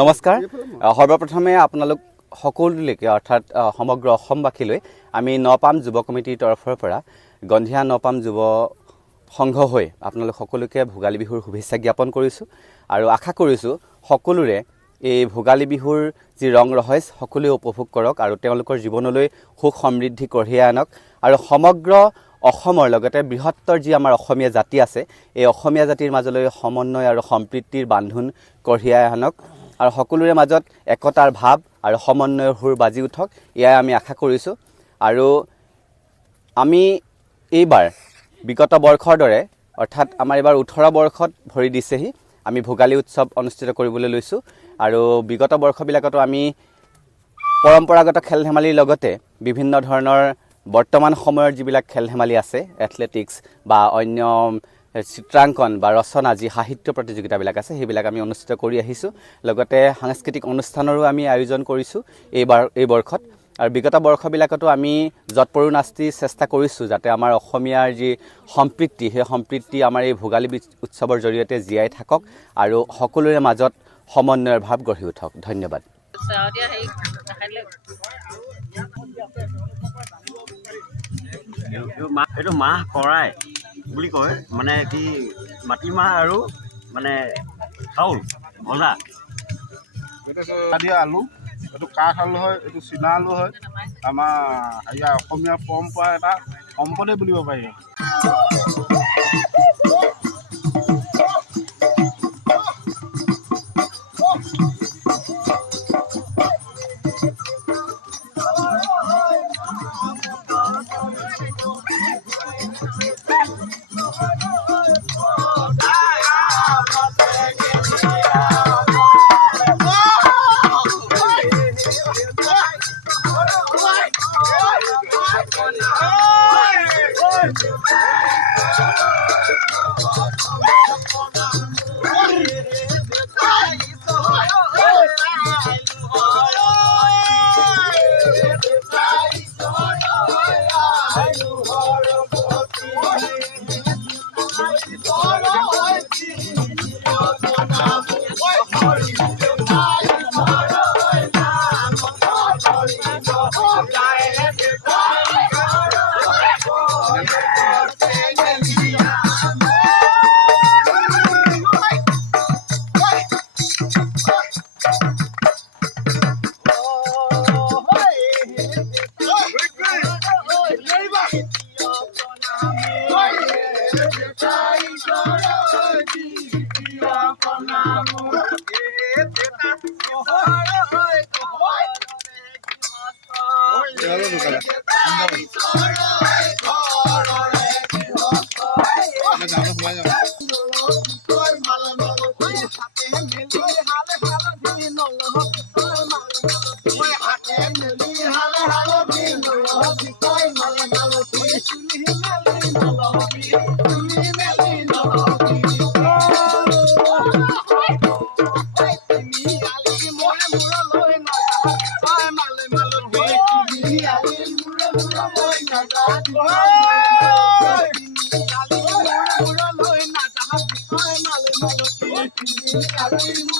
নমস্কাৰ সৰ্বপ্ৰথমে আপোনালোক সকলোলৈকে অৰ্থাৎ সমগ্ৰ অসমবাসীলৈ আমি নপাম যুৱ কমিটিৰ তৰফৰ পৰা গন্ধিয়া নপাম যুৱ সংঘ হৈ আপোনালোক সকলোকে ভোগালী বিহুৰ শুভেচ্ছা জ্ঞাপন কৰিছোঁ আৰু আশা কৰিছোঁ সকলোৰে এই ভোগালী বিহুৰ যি ৰং ৰহইচ সকলোৱে উপভোগ কৰক আৰু তেওঁলোকৰ জীৱনলৈ সুখ সমৃদ্ধি কঢ়িয়াই আনক আৰু সমগ্ৰ অসমৰ লগতে বৃহত্তৰ যি আমাৰ অসমীয়া জাতি আছে এই অসমীয়া জাতিৰ মাজলৈ সমন্বয় আৰু সম্প্ৰীতিৰ বান্ধোন কঢ়িয়াই আনক আৰু সকলোৰে মাজত একতাৰ ভাৱ আৰু সমন্বয়ৰ সুৰ বাজি উঠক এয়াই আমি আশা কৰিছোঁ আৰু আমি এইবাৰ বিগত বৰ্ষৰ দৰে অৰ্থাৎ আমাৰ এইবাৰ 18 বৰ্ষত ভৰি দিছেহি আমি ভোগালী উৎসৱ অনুষ্ঠিত কৰিবলৈ লৈছোঁ আৰু বিগত বৰ্ষবিলাকতো আমি পৰম্পৰাগত খেল ধেমালিৰ লগতে বিভিন্ন ধৰণৰ বৰ্তমান সময়ৰ যিবিলাক খেল ধেমালি আছে এথলেটিক্স বা অন্য চিত্ৰাংকন বা ৰচনা যি সাহিত্য প্ৰতিযোগিতাবিলাক আছে সেইবিলাক আমি অনুষ্ঠিত কৰি আহিছোঁ লগতে সাংস্কৃতিক অনুষ্ঠানৰো আমি আয়োজন কৰিছোঁ এই বৰ্ষত আৰু বিগত বৰ্ষবিলাকতো আমি যৎপৰো নাস্তি চেষ্টা কৰিছোঁ যাতে আমাৰ অসমীয়াৰ যি সম্প্ৰীতি সেই সম্প্ৰীতি আমাৰ এই ভোগালী উৎসৱৰ জৰিয়তে জীয়াই থাকক আৰু সকলোৰে মাজত সমন্বয়ৰ ভাৱ গঢ়ি উঠক ধন্যবাদ এইটো মাহ কৰাই বুলি কয় মানে কি মাটিমাহ আৰু মানে চাউল ভজা দিয়া আলু এইটো কাঠ আলু হয় এইটো চীনা আলু হয় আমাৰ হেৰিয়া অসমীয়া পৰম্পৰা এটা সম্পদেই বুলিব পাৰি Thank you.